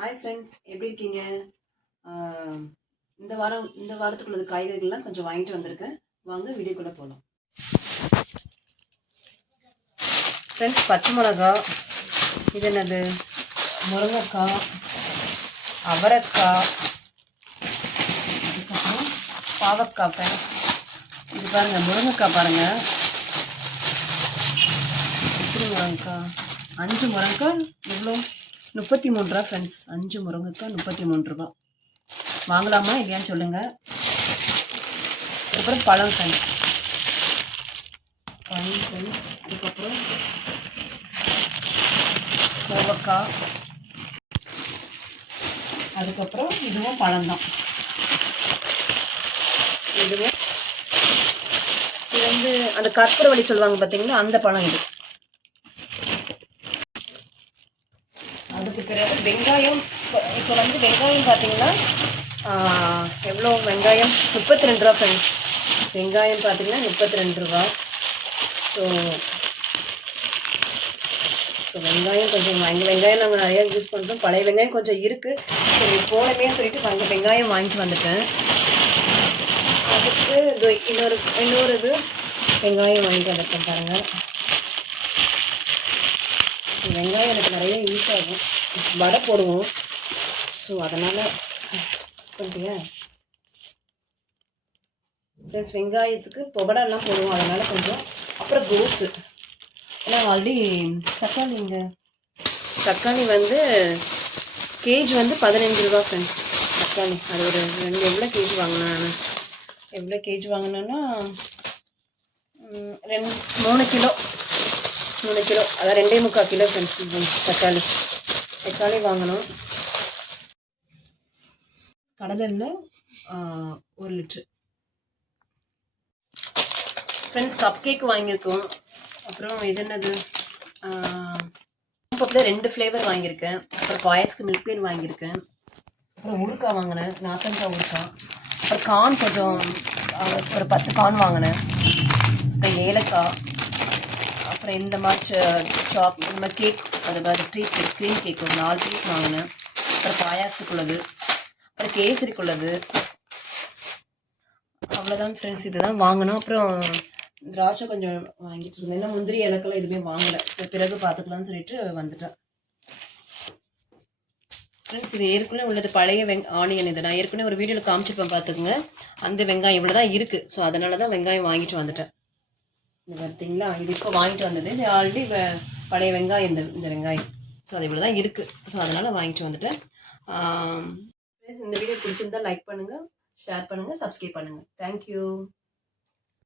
Hi friends, எப்படி இருக்கீங்க? இந்த வாரத்துக்குள்ள காய்கறிகள்லாம் கொஞ்சம் வாங்கிட்டு வந்திருக்கேன். வாங்க வீடியோக்குள்ளே போகலாம். ஃப்ரெண்ட்ஸ், பச்சை மிளகா, இது என்னது, முருங்கைக்காய், அவரைக்காய், அதுக்கப்புறம் பாவக்காய். ஃப்ரெண்ட்ஸ், இது பாருங்கள், முருங்கைக்காய் பாருங்கள், எத்தனை முருங்கைக்காய், 5 முருங்கைக்காய், இவ்வளோ 33 ரூபா. ஃப்ரெண்ட்ஸ், 5 முருங்கைக்காய் 33 ரூபா. வாங்கலாமா இல்லையான்னு சொல்லுங்கள். அதுக்கப்புறம் பழம் ஃப்ரெண்ட்ஸ், அதுக்கப்புறம் கோவக்காய், அதுக்கப்புறம் இதுவும் பழம்தான். இது வந்து அந்த கற்பூரவள்ளி சொல்லுவாங்க பார்த்தீங்களா, அந்த பழம் இது. அதுக்கு பிறகு வெங்காயம். இப்போ வந்து வெங்காயம் பார்த்தீங்கன்னா எவ்வளோ வெங்காயம், 32 ரூபா ஃப்ரெண்ட்ஸ். வெங்காயம் பார்த்தீங்கன்னா 32 ரூபா. ஸோ வெங்காயம் கொஞ்சம் வெங்காயம் நாங்கள் நிறையா யூஸ் பண்ணுறோம். பழைய வெங்காயம் கொஞ்சம் இருக்குது. சரி போனமே சொல்லிட்டு அங்கே வெங்காயம் வாங்கிட்டு வந்துட்டேன். அதுக்கு இன்னொரு இது வெங்காயம் வாங்கிட்டு வந்துட்டேன் பாருங்கள். வெங்காயம் எனக்கு நிறைய யூஸ் ஆகும், வடை போடுவோம். ஸோ அதனால் கொஞ்சம் ப்ளஸ் வெங்காயத்துக்கு பொபடாலாம் போடுவோம், அதனால் கொஞ்சம். அப்புறம் கோஸு, ஏன்னா ஆல்ரெடி தக்காளி வந்து கேஜி வந்து 15 ரூபா ஃப்ரெண்ட்ஸ். தக்காளி அது ஒரு எவ்வளோ கேஜி வாங்கினேன்னா 3 கிலோ, அதான் 2.25 கிலோ ஃப்ரெண்ட்ஸ். தக்காளி வாங்கினோம். கடலெண்ணெய் 1 லிட்ரு. ஃப்ரெண்ட்ஸ், கப் கேக் வாங்கியிருக்கோம். அப்புறம் இது என்னது, பப்பில் 2 ஃப்ளேவர் வாங்கியிருக்கேன். அப்புறம் பாயஸ்க்கு மில்க் பேன் வாங்கியிருக்கேன். அப்புறம் ஊறுக்காய் வாங்கினேன், நாத்தங்காய் ஊறுக்காய். அப்புறம் கார்ன் கொஞ்சம் ஒரு 10 கார்ன் வாங்கினேன். அப்புறம் ஏலக்காய். அப்புறம் இந்த மாதிரி இந்த மாதிரி கேக், அது மாதிரி க்ரீம் கேக் ஒரு 4 பீஸ் வாங்கினேன். அப்புறம் பாயாசத்துக்குள்ளது, அப்புறம் கேசரிக்குள்ளது. அவ்வளோதான் ஃப்ரெண்ட்ஸ், இதுதான் வாங்கினோம். அப்புறம் திராட்சை கொஞ்சம் வாங்கிட்டு இருந்தேன். ஏன்னா முந்திரி இலக்கெல்லாம் எதுவுமே வாங்கலை, பிறகு பார்த்துக்கலாம்னு சொல்லிட்டு வந்துட்டேன். ஃப்ரெண்ட்ஸ், இது ஏற்கனவே உள்ளது பழைய ஆனியன். இது நான் ஏற்கனவே ஒரு வீடியோவில் காமிச்சிருப்பேன், பார்த்துக்குங்க. அந்த வெங்காயம் இவ்வளோ தான் இருக்குது. ஸோ அதனால தான் வெங்காயம் வாங்கிட்டு வந்துட்டேன். இது பார்த்தீங்களா, இது இப்போ வாங்கிட்டு வந்தது. இது ஆல்ரெடி பழைய வெங்காயம், இந்த வெங்காயம். ஸோ அது இவ்வளோ தான் இருக்குது. ஸோ அதனால் வாங்கிட்டு வந்துட்டேன். இந்த வீடியோ பிடிச்சிருந்தா லைக் பண்ணுங்கள், ஷேர் பண்ணுங்கள், சப்ஸ்கிரைப் பண்ணுங்கள். தேங்க்யூ.